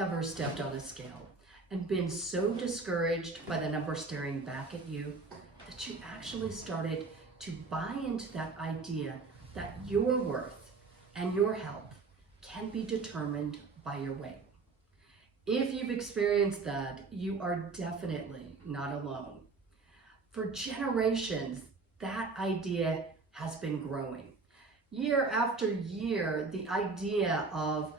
ever stepped on a scale and been so discouraged by the number staring back at you that you actually started to buy into that idea that your worth and your health can be determined by your weight? If you've experienced that, you are definitely not alone. For generations, that idea has been growing. Year after year, the idea of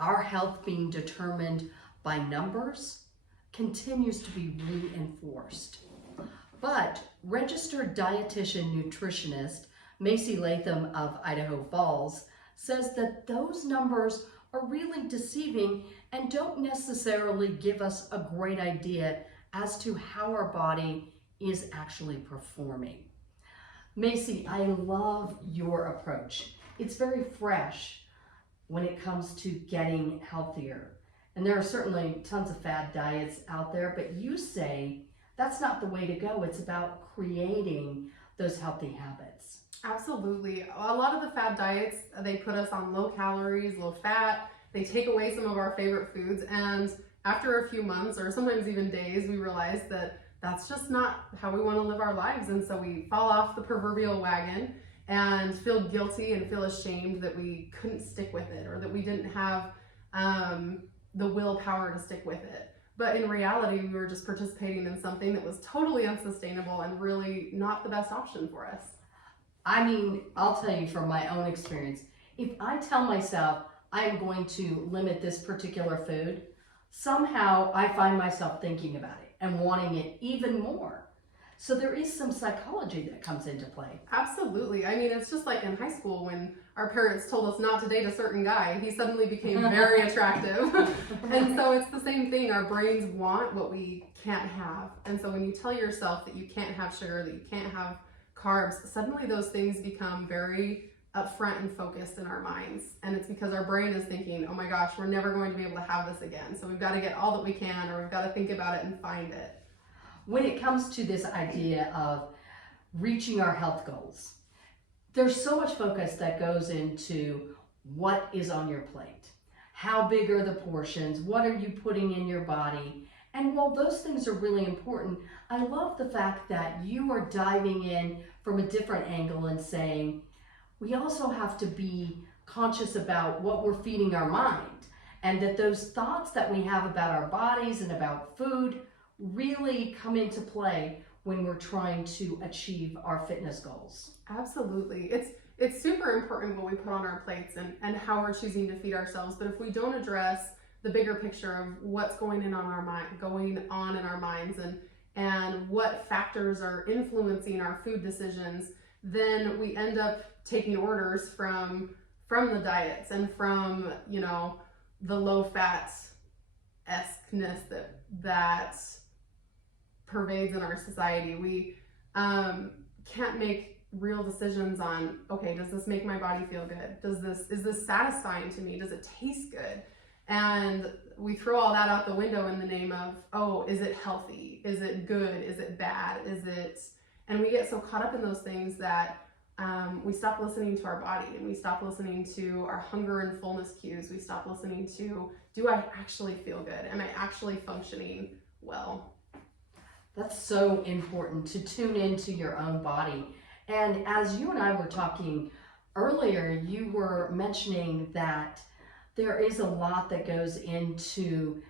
our health being determined by numbers continues to be reinforced. But registered dietitian nutritionist Macey Leatham of Idaho Falls says that those numbers are really deceiving and don't necessarily give us a great idea as to how our body is actually performing. Macey, I love your approach. It's very fresh when it comes to getting healthier. And there are certainly tons of fad diets out there, but you say that's not the way to go. It's about creating those healthy habits. Absolutely. A lot of the fad diets, they put us on low calories, low fat. They take away some of our favorite foods. And after a few months or sometimes even days, we realize that that's just not how we want to live our lives. And so we fall off the proverbial wagon and feel guilty and feel ashamed that we couldn't stick with it or that we didn't have the willpower to stick with it. But in reality, we were just participating in something that was totally unsustainable and really not the best option for us. I mean, I'll tell you from my own experience, if I tell myself I am going to limit this particular food, somehow I find myself thinking about it and wanting it even more. So there is some psychology that comes into play. Absolutely. I mean, it's just like in high school when our parents told us not to date a certain guy, he suddenly became very attractive. And so it's the same thing. Our brains want what we can't have. And so when you tell yourself that you can't have sugar, that you can't have carbs, suddenly those things become very upfront and focused in our minds. And it's because our brain is thinking, oh my gosh, we're never going to be able to have this again. So we've got to get all that we can, or we've got to think about it and find it. When it comes to this idea of reaching our health goals, there's so much focus that goes into what is on your plate. How big are the portions? What are you putting in your body? And while those things are really important, I love the fact that you are diving in from a different angle and saying, we also have to be conscious about what we're feeding our mind, and that those thoughts that we have about our bodies and about food really come into play when we're trying to achieve our fitness goals. Absolutely. It's super important what we put on our plates and how we're choosing to feed ourselves. But if we don't address the bigger picture of what's going on in our minds and what factors are influencing our food decisions, then we end up taking orders from the diets and from, you know, the low fat-esqueness that pervades in our society. We can't make real decisions on, okay, does this make my body feel good? Is this satisfying to me? Does it taste good? And we throw all that out the window in the name of, oh, is it healthy? Is it good? Is it bad? And we get so caught up in those things that we stop listening to our body, and we stop listening to our hunger and fullness cues. We stop listening to, do I actually feel good? Am I actually functioning well? That's so important, to tune into your own body. And as you and I were talking earlier, you were mentioning that there is a lot that goes into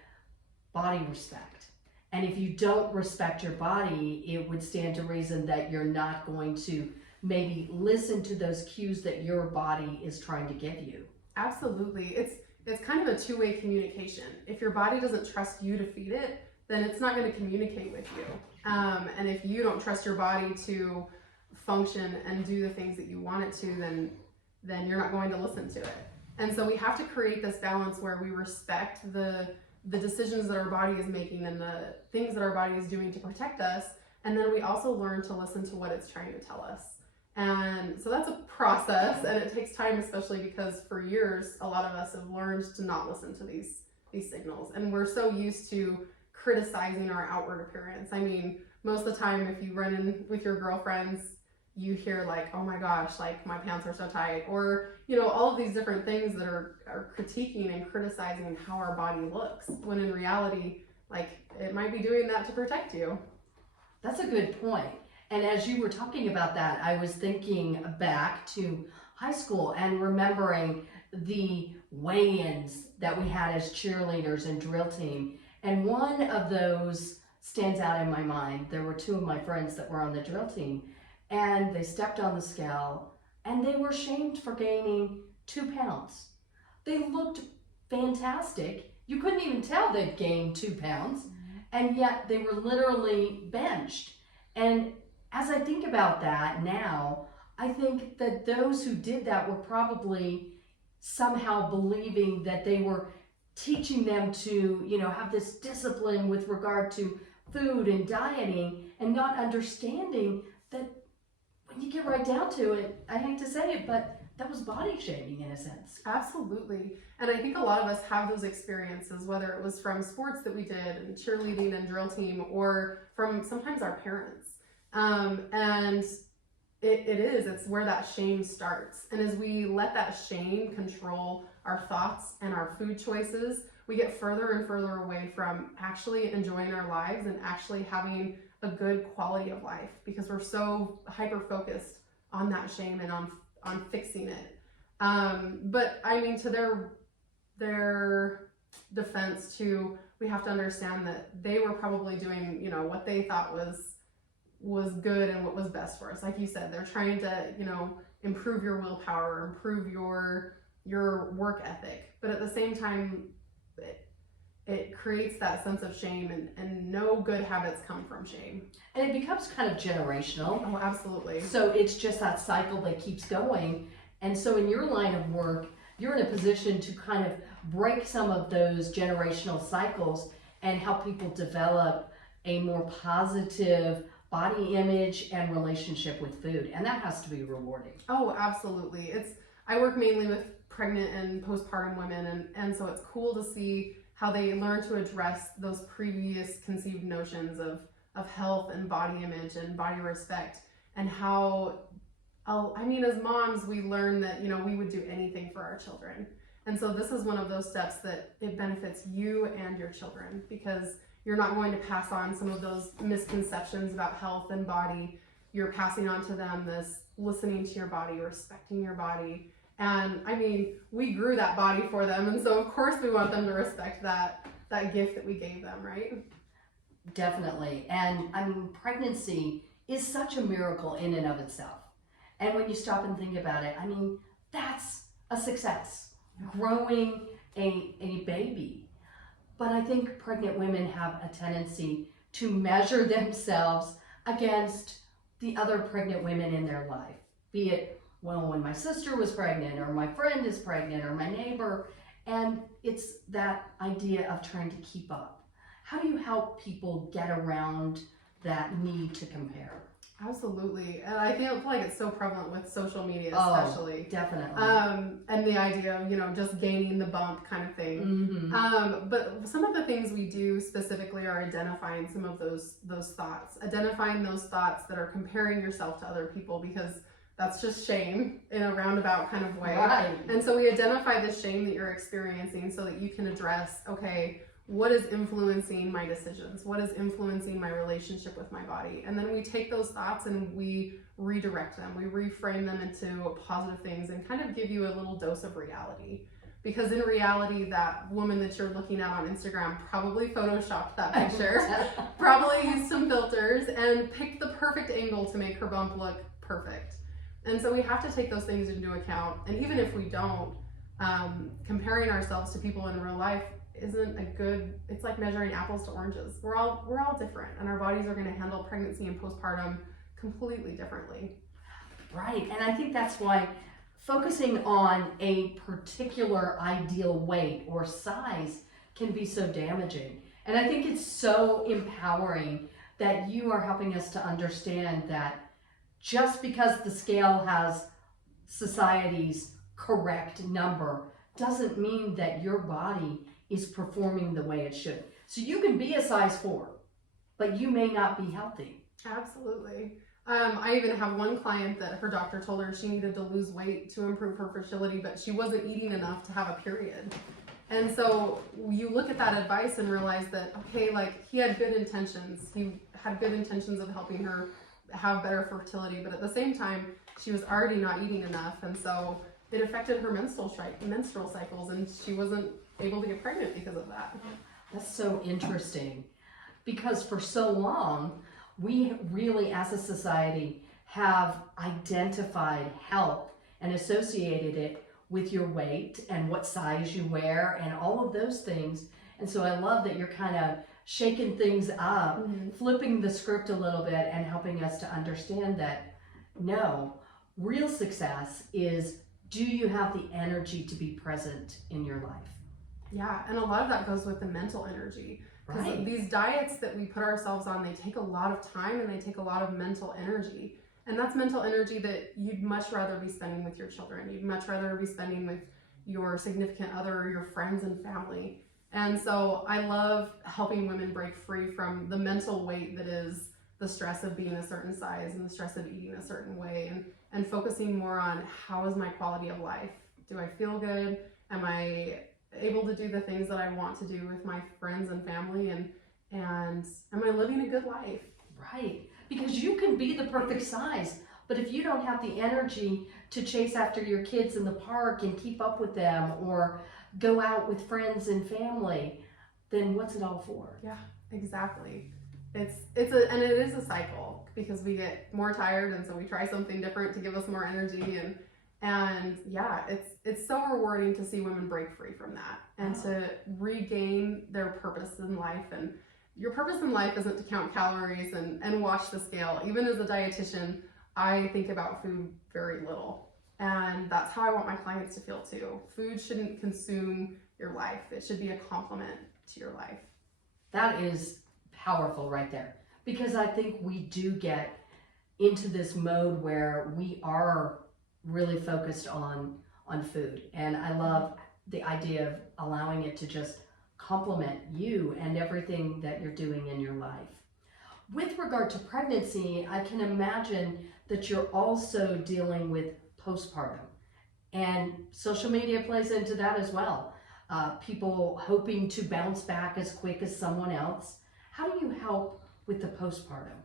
body respect. And if you don't respect your body, it would stand to reason that you're not going to maybe listen to those cues that your body is trying to give you. Absolutely. It's kind of a two-way communication. If your body doesn't trust you to feed it, then it's not going to communicate with you. And if you don't trust your body to function and do the things that you want it to, then you're not going to listen to it. And so we have to create this balance where we respect the decisions that our body is making and the things that our body is doing to protect us. And then we also learn to listen to what it's trying to tell us. And so that's a process, and it takes time, especially because for years, a lot of us have learned to not listen to these signals. And we're so used to criticizing our outward appearance. I mean, most of the time, if you run in with your girlfriends, you hear like, oh my gosh, like my pants are so tight, or all of these different things that are critiquing and criticizing how our body looks, when in reality, like, it might be doing that to protect you. That's a good point. And as you were talking about that, I was thinking back to high school and remembering the weigh-ins that we had as cheerleaders and drill team. And one of those stands out in my mind. There were two of my friends that were on the drill team, and they stepped on the scale and they were shamed for gaining 2 pounds. They looked fantastic. You couldn't even tell they'd gained 2 pounds, and yet they were literally benched. And as I think about that now, I think that those who did that were probably somehow believing that they were teaching them to, have this discipline with regard to food and dieting, and not understanding that when you get right down to it, I hate to say it, but that was body shaming in a sense. Absolutely. And I think a lot of us have those experiences, whether it was from sports that we did and cheerleading and drill team, or from sometimes our parents. And it's where that shame starts. And as we let that shame control our thoughts and our food choices, we get further and further away from actually enjoying our lives and actually having a good quality of life, because we're so hyper focused on that shame and on fixing it. But I mean, to their defense too, we have to understand that they were probably doing, what they thought was good and what was best for us. Like you said, they're trying to, improve your willpower, improve your work ethic. But at the same time, it creates that sense of shame, and no good habits come from shame. And it becomes kind of generational. Oh, absolutely. So it's just that cycle that keeps going. And so in your line of work, you're in a position to kind of break some of those generational cycles and help people develop a more positive body image and relationship with food. And that has to be rewarding. Oh, absolutely. I work mainly with pregnant and postpartum women, and so it's cool to see how they learn to address those previous conceived notions of health and body image and body respect, and how, as moms, we learn that, we would do anything for our children. And so this is one of those steps that it benefits you and your children, because you're not going to pass on some of those misconceptions about health and body. You're passing on to them this listening to your body, respecting your body. And we grew that body for them, and so of course we want them to respect that gift that we gave them, right? Definitely. And pregnancy is such a miracle in and of itself. And when you stop and think about it, that's a success, growing a baby. But I think pregnant women have a tendency to measure themselves against the other pregnant women in their life, be it, well, when my sister was pregnant, or my friend is pregnant, or my neighbor. And it's that idea of trying to keep up. How do you help people get around that need to compare? Absolutely. And I feel like it's so prevalent with social media, especially. Oh, definitely. And the idea of, just gaining the bump kind of thing. Mm-hmm. But some of the things we do specifically are identifying some of those thoughts, identifying those thoughts that are comparing yourself to other people, because that's just shame in a roundabout kind of way. Right. And so we identify the shame that you're experiencing so that you can address, okay, what is influencing my decisions? What is influencing my relationship with my body? And then we take those thoughts and we redirect them. We reframe them into positive things and kind of give you a little dose of reality. Because in reality, that woman that you're looking at on Instagram probably photoshopped that picture, probably used some filters and picked the perfect angle to make her bump look perfect. And so we have to take those things into account. And even if we don't, comparing ourselves to people in real life isn't it's like measuring apples to oranges. We're all different, and our bodies are going to handle pregnancy and postpartum completely differently. Right. And I think that's why focusing on a particular ideal weight or size can be so damaging. And I think it's so empowering that you are helping us to understand that just because the scale has society's correct number doesn't mean that your body is performing the way it should. So you can be a size 4, but you may not be healthy. Absolutely. I even have one client that her doctor told her she needed to lose weight to improve her fertility, but she wasn't eating enough to have a period. And so you look at that advice and realize that, okay, like he had good intentions. He had good intentions of helping her have better fertility, but at the same time, she was already not eating enough. And so it affected her menstrual cycles, and she wasn't able to get pregnant because of that. That's so interesting, because for so long, we really as a society have identified health and associated it with your weight and what size you wear and all of those things. And so I love that you're kind of shaking things up, flipping the script a little bit and helping us to understand that no, real success is, do you have the energy to be present in your life? Yeah, and a lot of that goes with the mental energy. Because Right. these diets that we put ourselves on, they take a lot of time and they take a lot of mental energy. And that's mental energy that you'd much rather be spending with your children. You'd much rather be spending with your significant other, your friends and family. And so I love helping women break free from the mental weight that is the stress of being a certain size and the stress of eating a certain way, and focusing more on how is my quality of life? Do I feel good? Am I able to do the things that I want to do with my friends and family, and am I living a good life? Right, because you can be the perfect size, but if you don't have the energy to chase after your kids in the park and keep up with them or go out with friends and family, then what's it all for? Yeah, exactly. And it is a cycle, because we get more tired, and so we try something different to give us more energy, and yeah, it's so rewarding to see women break free from that and to regain their purpose in life. And your purpose in life isn't to count calories and watch the scale. Even as a dietitian, I think about food very little. And that's how I want my clients to feel too. Food shouldn't consume your life. It should be a complement to your life. That is powerful right there, because I think we do get into this mode where we are really focused on food, and I love the idea of allowing it to just complement you and everything that you're doing in your life. With regard to pregnancy, I can imagine that you're also dealing with postpartum, and social media plays into that as well. People hoping to bounce back as quick as someone else. How do you help with the postpartum?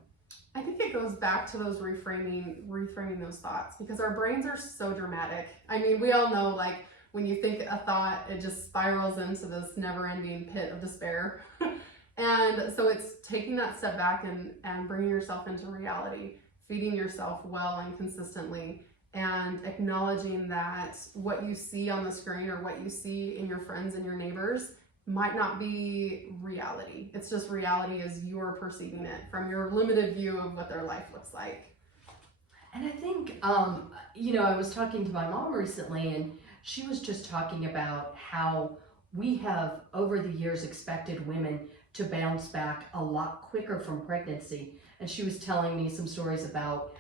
I think it goes back to those reframing those thoughts, because our brains are so dramatic. I mean, we all know, like, when you think a thought, it just spirals into this never-ending pit of despair. And so it's taking that step back and bringing yourself into reality, feeding yourself well and consistently, and acknowledging that what you see on the screen or what you see in your friends and your neighbors might not be reality. It's just reality as you're perceiving it from your limited view of what their life looks like. And I think, I was talking to my mom recently, and she was just talking about how we have over the years expected women to bounce back a lot quicker from pregnancy. And she was telling me some stories about,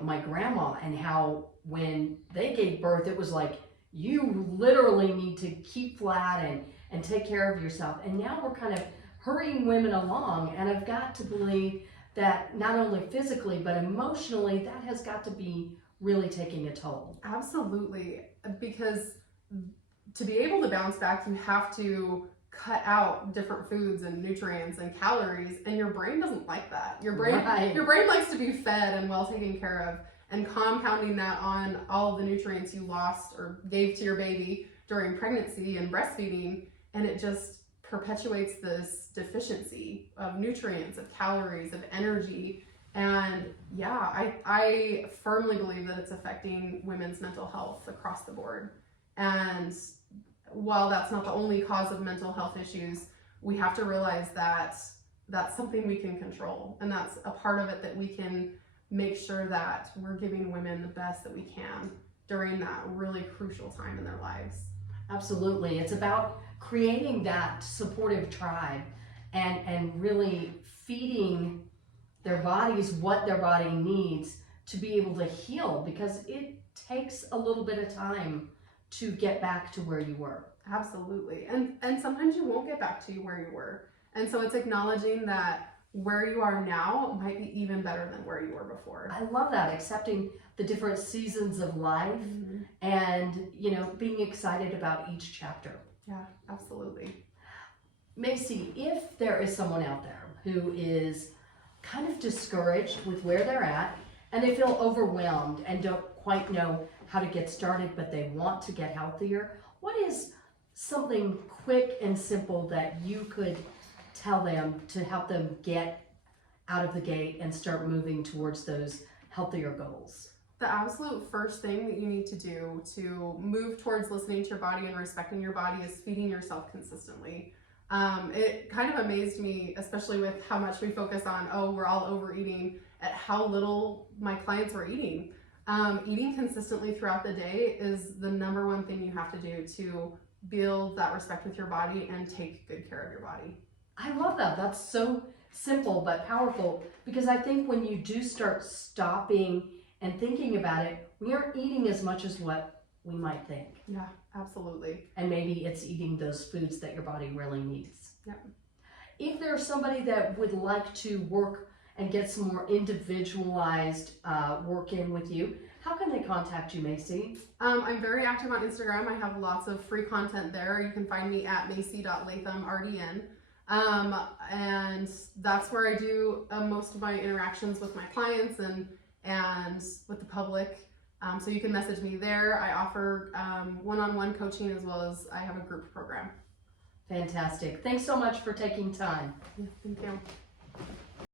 my grandma, and how when they gave birth, it was like, you literally need to keep flat and take care of yourself. And now we're kind of hurrying women along, and I've got to believe that not only physically but emotionally, that has got to be really taking a toll. Absolutely, because to be able to bounce back, you have to cut out different foods and nutrients and calories, and your brain doesn't like that. Your brain likes to be fed and well taken care of, and compounding that on all of the nutrients you lost or gave to your baby during pregnancy and breastfeeding, and it just perpetuates this deficiency of nutrients, of calories, of energy. And yeah, I firmly believe that it's affecting women's mental health across the board. And while that's not the only cause of mental health issues, we have to realize that that's something we can control, and that's a part of it that we can make sure that we're giving women the best that we can during that really crucial time in their lives. Absolutely. It's about creating that supportive tribe and really feeding their bodies what their body needs to be able to heal, because it takes a little bit of time to get back to where you were. Absolutely. And sometimes you won't get back to where you were. And so it's acknowledging that where you are now might be even better than where you were before. I love that, accepting the different seasons of life and, you know, being excited about each chapter. Yeah, absolutely. Macey, if there is someone out there who is kind of discouraged with where they're at and they feel overwhelmed and don't quite know how to get started, but they want to get healthier, what is something quick and simple that you could tell them to help them get out of the gate and start moving towards those healthier goals? The absolute first thing that you need to do to move towards listening to your body and respecting your body is feeding yourself consistently. It kind of amazed me, especially with how much we focus on, oh, we're all overeating, at how little my clients were eating. Eating consistently throughout the day is the number one thing you have to do to build that respect with your body and take good care of your body. I love that. That's so simple but powerful, because I think when you do start stopping and thinking about it, we aren't eating as much as what we might think. Yeah, absolutely. And maybe it's eating those foods that your body really needs. Yep. If there's somebody that would like to work and get some more individualized work in with you, how can they contact you, Macey? I'm very active on Instagram. I have lots of free content there. You can find me at macey.leatham_RDN. And that's where I do most of my interactions with my clients and with the public. So you can message me there. I offer one-on-one coaching as well as I have a group program. Fantastic. Thanks so much for taking time. Yeah, thank you.